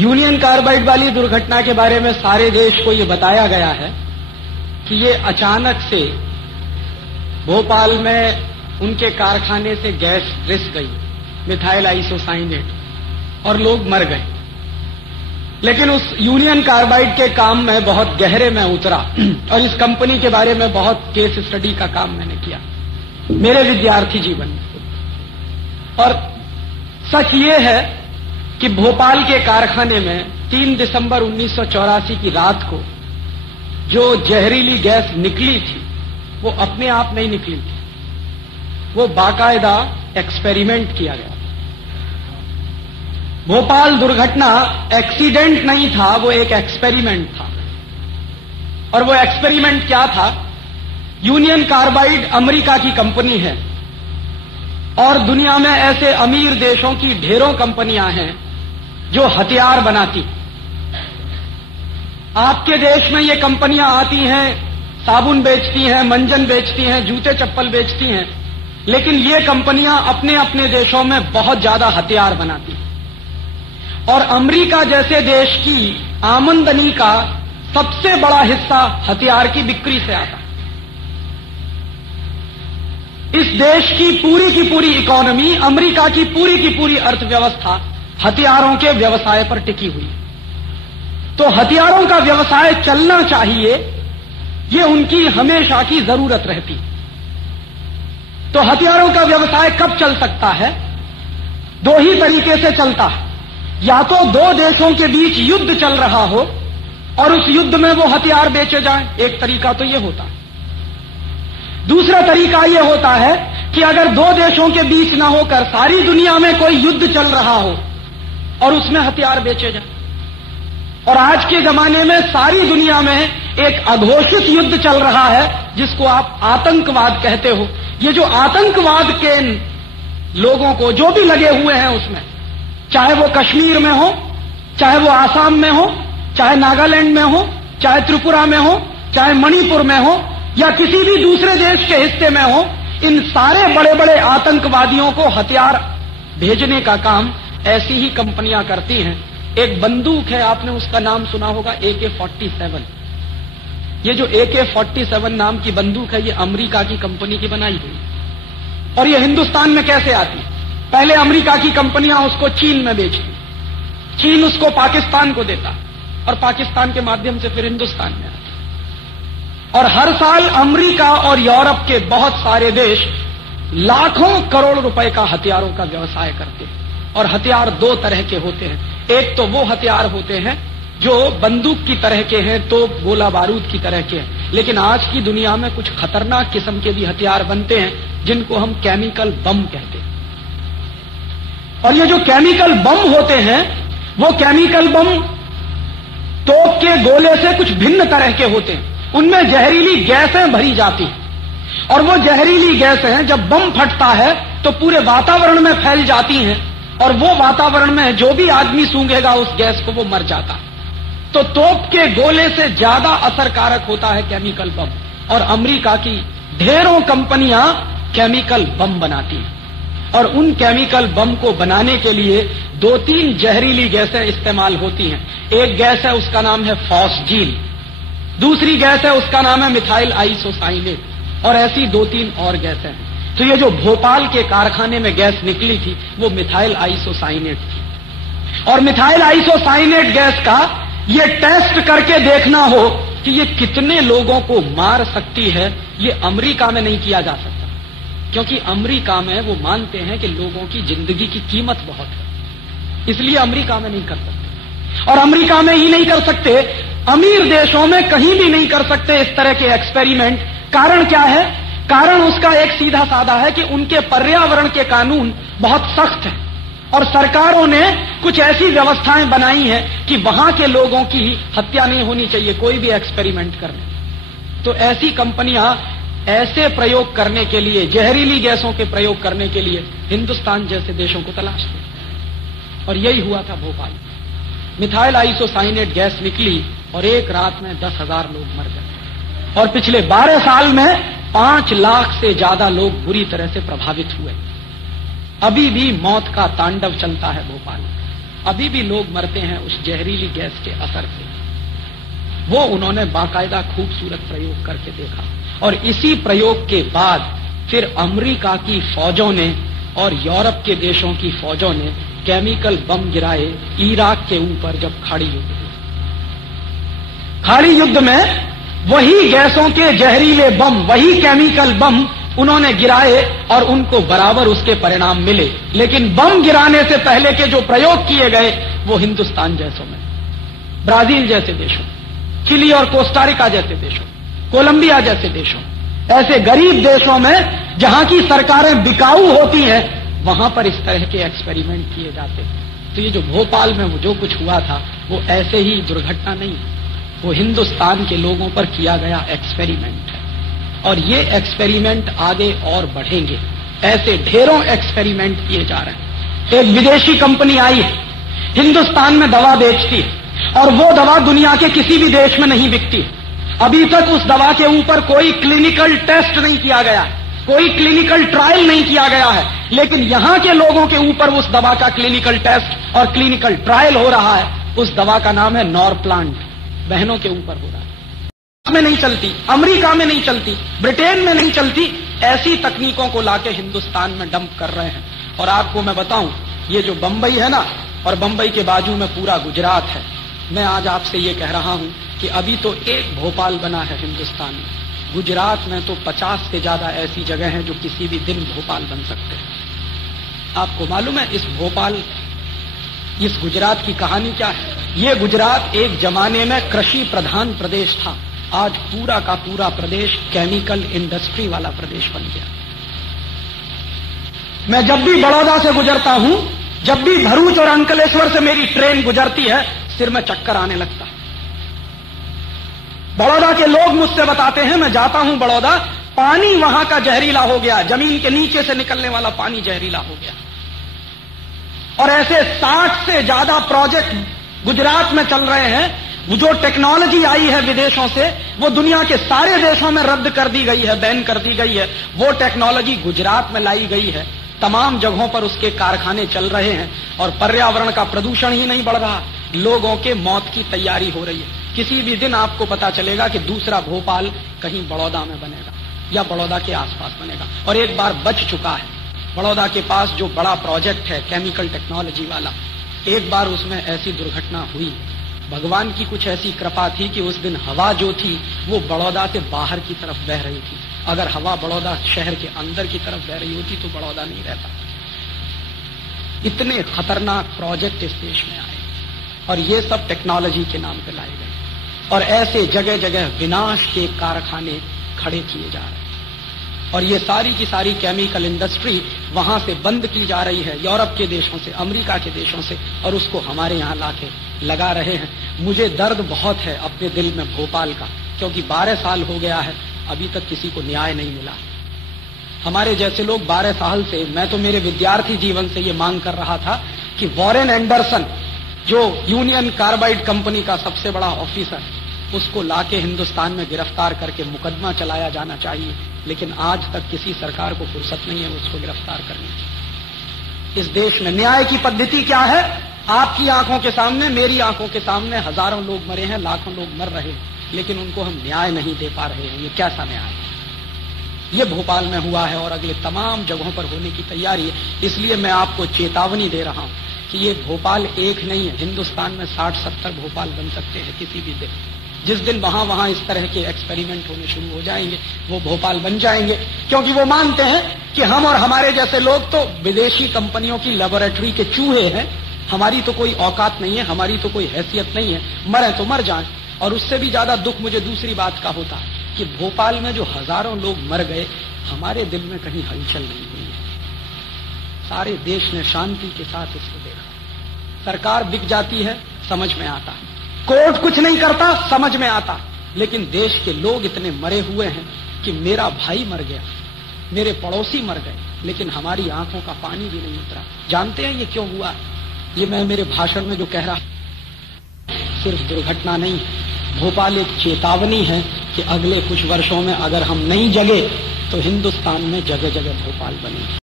Union carbide वाली दुर्घटना के बारे में सारे देश को ये बताया गया है कि ये अचानक से भोपाल में उनके कारखाने से गैस रिस गई, मिथाइल आइसोसाइनेट, और लोग मर गए। लेकिन उस यूनियन कार्बाइड के काम में बहुत गहरे में उतरा और इस कंपनी के बारे में बहुत केस स्टडी का काम मैंने किया मेरे विद्यार्थी जीवन में। और सच ये है कि भोपाल के कारखाने में 3 दिसंबर 1984 की रात को जो जहरीली गैस निकली थी वो अपने आप नहीं निकली थी, वो बाकायदा एक्सपेरिमेंट किया गया। भोपाल दुर्घटना एक्सीडेंट नहीं था, वो एक एक्सपेरिमेंट था। और वो एक्सपेरिमेंट क्या था? यूनियन कार्बाइड अमेरिका की कंपनी है और दुनिया में ऐसे अमीर देशों की ढेरों कंपनियां हैं जो हथियार बनाती। आपके देश में ये कंपनियां आती हैं, साबुन बेचती हैं, मंजन बेचती हैं, जूते चप्पल बेचती हैं, लेकिन ये कंपनियां अपने अपने देशों में बहुत ज्यादा हथियार बनाती हैं। और अमेरिका जैसे देश की आमदनी का सबसे बड़ा हिस्सा हथियार की बिक्री से आता है। इस देश की पूरी इकोनॉमी, अमेरिका की पूरी अर्थव्यवस्था हथियारों के व्यवसाय पर टिकी हुई है। तो हथियारों का व्यवसाय चलना चाहिए, ये उनकी हमेशा की जरूरत रहती। तो हथियारों का व्यवसाय कब चल सकता है? 2 ही तरीके से चलता है। या तो 2 देशों के बीच युद्ध चल रहा हो और उस युद्ध में वो हथियार बेचे जाएं, एक तरीका तो ये होता है। दूसरा तरीका ये होता है कि अगर 2 देशों के बीच ना होकर सारी दुनिया में कोई युद्ध चल रहा हो और उसमें हथियार बेचे जाएं। और आज के जमाने में सारी दुनिया में एक अघोषित युद्ध चल रहा है जिसको आप आतंकवाद कहते हो। ये जो आतंकवाद के लोगों को जो भी लगे हुए हैं उसमें, चाहे वो कश्मीर में हो, चाहे वो आसाम में हो, चाहे नागालैंड में हो, चाहे त्रिपुरा में हो, चाहे मणिपुर में हो, या किसी भी दूसरे देश के हिस्से में हो, इन सारे बड़े बड़े आतंकवादियों को हथियार भेजने का काम ऐसी ही कंपनियां करती हैं। एक बंदूक है, आपने उसका नाम सुना होगा, AK-47। ये जो AK-47 नाम की बंदूक है, ये अमेरिका की कंपनी की बनाई हुई। और ये हिंदुस्तान में कैसे आती? पहले अमेरिका की कंपनियां उसको चीन में बेचती, चीन उसको पाकिस्तान को देता और पाकिस्तान के माध्यम से फिर हिंदुस्तान में आती। और हर साल अमेरिका और यूरोप के बहुत सारे देश लाखों करोड़ रुपए का हथियारों का व्यवसाय करते हैं। और हथियार 2 तरह के होते हैं। एक तो वो हथियार होते हैं जो बंदूक की तरह के हैं, तो गोला बारूद की तरह के हैं। लेकिन आज की दुनिया में कुछ खतरनाक किस्म के भी हथियार बनते हैं जिनको हम केमिकल बम कहते हैं। और ये जो केमिकल बम होते हैं, वो केमिकल बम तोप के गोले से कुछ भिन्न तरह के होते हैं। उनमें जहरीली गैसें भरी जाती हैं और वो जहरीली गैसें जब बम फटता है तो पूरे वातावरण में फैल जाती हैं और वो वातावरण में जो भी आदमी सूंघेगा उस गैस को वो मर जाता है। तो तोप के गोले से ज्यादा असरकारक होता है केमिकल बम। और अमेरिका की ढेरों कंपनियां केमिकल बम बनाती हैं और उन केमिकल बम को बनाने के लिए 2-3 जहरीली गैसें इस्तेमाल होती हैं। एक गैस है, उसका नाम है फॉस्जील, दूसरी गैस है, उसका नाम है मिथाइल आइसोसाइनेट, और ऐसी 2-3 और गैसें हैं। तो ये जो भोपाल के कारखाने में गैस निकली थी वो मिथाइल आइसोसाइनेट थी। और मिथाइल आइसोसाइनेट गैस का ये टेस्ट करके देखना हो कि ये कितने लोगों को मार सकती है, ये अमेरिका में नहीं किया जा सकता, क्योंकि अमेरिका में वो मानते हैं कि लोगों की जिंदगी की कीमत बहुत है, इसलिए अमेरिका में नहीं कर सकते। और अमेरिका में ही नहीं कर सकते, अमीर देशों में कहीं भी नहीं कर सकते इस तरह के एक्सपेरिमेंट। कारण क्या है? कारण उसका एक सीधा साधा है कि उनके पर्यावरण के कानून बहुत सख्त हैं और सरकारों ने कुछ ऐसी व्यवस्थाएं बनाई हैं कि वहां के लोगों की हत्या नहीं होनी चाहिए कोई भी एक्सपेरिमेंट करने। तो ऐसी कंपनियां ऐसे प्रयोग करने के लिए, जहरीली गैसों के प्रयोग करने के लिए हिंदुस्तान जैसे देशों को तलाशते। और यही हुआ था भोपाल। मिथाइल आइसोसाइनेट गैस निकली और एक रात में 10,000 लोग मर गए और पिछले 12 साल में 5 लाख से ज्यादा लोग बुरी तरह से प्रभावित हुए। अभी भी मौत का तांडव चलता है भोपाल में। अभी भी लोग मरते हैं उस जहरीली गैस के असर से। वो उन्होंने बाकायदा खूबसूरत प्रयोग करके देखा, और इसी प्रयोग के बाद फिर अमेरिका की फौजों ने और यूरोप के देशों की फौजों ने केमिकल बम गिराए इराक के ऊपर। जब खाड़ी युद्ध हुआ, खाड़ी युद्ध में वही गैसों के जहरीले बम, वही केमिकल बम उन्होंने गिराए और उनको बराबर उसके परिणाम मिले। लेकिन बम गिराने से पहले के जो प्रयोग किए गए वो हिंदुस्तान जैसों में, ब्राजील जैसे देशों, चिली और कोस्टारिका जैसे देशों, कोलंबिया जैसे देशों, ऐसे गरीब देशों में जहां की सरकारें बिकाऊ होती हैं, वहां पर इस तरह के एक्सपेरिमेंट किए जाते हैं। तो ये जो भोपाल में जो कुछ हुआ था वो ऐसे ही दुर्घटना नहीं, वो हिंदुस्तान के लोगों पर किया गया एक्सपेरिमेंट है। और ये एक्सपेरिमेंट आगे और बढ़ेंगे, ऐसे ढेरों एक्सपेरिमेंट किए जा रहे हैं। एक विदेशी कंपनी आई है, हिंदुस्तान में दवा बेचती है, और वो दवा दुनिया के किसी भी देश में नहीं बिकती है। अभी तक उस दवा के ऊपर कोई क्लिनिकल टेस्ट नहीं किया गया है, कोई क्लिनिकल ट्रायल नहीं किया गया है, लेकिन यहां के लोगों के ऊपर उस दवा का क्लिनिकल टेस्ट और क्लिनिकल ट्रायल हो रहा है। उस दवा का नाम है नॉरप्लांट, बहनों के ऊपर हो रहा है। में नहीं चलती, अमेरिका में नहीं चलती, ब्रिटेन में नहीं चलती, ऐसी तकनीकों को लाके हिंदुस्तान में डंप कर रहे हैं। और आपको मैं बताऊं, ये जो बंबई है ना, और बंबई के बाजू में पूरा गुजरात है, मैं आज आपसे ये कह रहा हूं कि अभी तो एक भोपाल बना है हिंदुस्तान में, गुजरात में तो 50 से ज्यादा ऐसी जगह हैं जो किसी भी दिन भोपाल बन सकते हैं। आपको मालूम है इस भोपाल, इस गुजरात की कहानी क्या है? ये गुजरात एक जमाने में कृषि प्रधान प्रदेश था, आज पूरा का पूरा प्रदेश केमिकल इंडस्ट्री वाला प्रदेश बन गया। मैं जब भी बड़ौदा से गुजरता हूं, जब भी भरूच और अंकलेश्वर से मेरी ट्रेन गुजरती है, सिर में चक्कर आने लगता है। बड़ौदा के लोग मुझसे बताते हैं, मैं जाता हूं बड़ौदा, पानी वहां का जहरीला हो गया, जमीन के नीचे से निकलने वाला पानी जहरीला हो गया। और ऐसे 60 से ज्यादा प्रोजेक्ट गुजरात में चल रहे हैं। जो टेक्नोलॉजी आई है विदेशों से, वो दुनिया के सारे देशों में रद्द कर दी गई है, बैन कर दी गई है। वो टेक्नोलॉजी गुजरात में लाई गई है, तमाम जगहों पर उसके कारखाने चल रहे हैं, और पर्यावरण का प्रदूषण ही नहीं बढ़ रहा, लोगों के मौत की तैयारी हो रही है। किसी भी दिन आपको पता चलेगा कि दूसरा भोपाल कहीं बड़ौदा में बनेगा या बड़ौदा के आसपास बनेगा। और एक बार बच चुका है बड़ौदा के पास जो बड़ा प्रोजेक्ट है केमिकल टेक्नोलॉजी वाला, एक बार उसमें ऐसी दुर्घटना हुई। भगवान की कुछ ऐसी कृपा थी कि उस दिन हवा जो थी वो बड़ौदा से बाहर की तरफ बह रही थी। अगर हवा बड़ौदा शहर के अंदर की तरफ बह रही होती तो बड़ौदा नहीं रहता। इतने खतरनाक प्रोजेक्ट इस देश में आए, और ये सब टेक्नोलॉजी के नाम पे लाए गए, और ऐसे जगह जगह विनाश के कारखाने खड़े किए जा रहे हैं। और ये सारी की सारी केमिकल इंडस्ट्री वहां से बंद की जा रही है, यूरोप के देशों से, अमेरिका के देशों से, और उसको हमारे यहां लाके लगा रहे हैं। मुझे दर्द बहुत है अपने दिल में भोपाल का, क्योंकि 12 साल हो गया है, अभी तक किसी को न्याय नहीं मिला। हमारे जैसे लोग 12 साल से, मैं तो मेरे विद्यार्थी जीवन से ये मांग कर रहा था कि वॉरेन एंडरसन, जो यूनियन कार्बाइड कंपनी का सबसे बड़ा ऑफिसर, उसको लाके हिंदुस्तान में गिरफ्तार करके मुकदमा चलाया जाना चाहिए। लेकिन आज तक किसी सरकार को फुर्सत नहीं है उसको गिरफ्तार करने की। इस देश में न्याय की पद्धति क्या है? आपकी आंखों के सामने, मेरी आंखों के सामने हजारों लोग मरे हैं, लाखों लोग मर रहे हैं, लेकिन उनको हम न्याय नहीं दे पा रहे हैं। ये कैसा न्याय है? ये भोपाल में हुआ है और अगले तमाम जगहों पर होने की तैयारी है। इसलिए मैं आपको चेतावनी दे रहा हूं कि ये भोपाल एक नहीं है, हिंदुस्तान में 60-70 भोपाल बन सकते हैं किसी भी दिन। जिस दिन वहां वहां इस तरह के एक्सपेरिमेंट होने शुरू हो जाएंगे, वो भोपाल बन जाएंगे। क्योंकि वो मानते हैं कि हम और हमारे जैसे लोग तो विदेशी कंपनियों की लेबोरेटरी के चूहे हैं, हमारी तो कोई औकात नहीं है, हमारी तो कोई हैसियत नहीं है, मरे तो मर जाएं। और उससे भी ज्यादा दुख मुझे दूसरी बात का होता कि भोपाल में जो हजारों लोग मर गए, हमारे दिल में कहीं हलचल नहीं हुई है। सारे देश ने शांति के साथ इसको देखा। सरकार बिक जाती है, समझ में आता है, कोर्ट कुछ नहीं करता, समझ में आता, लेकिन देश के लोग इतने मरे हुए हैं कि मेरा भाई मर गया, मेरे पड़ोसी मर गए, लेकिन हमारी आंखों का पानी भी नहीं उतरा। जानते हैं ये क्यों हुआ? ये मैं मेरे भाषण में जो कह रहा, सिर्फ दुर्घटना नहीं है, भोपाल एक चेतावनी है कि अगले कुछ वर्षों में अगर हम नहीं जगे तो हिंदुस्तान में जगह जगह भोपाल बनेंगे।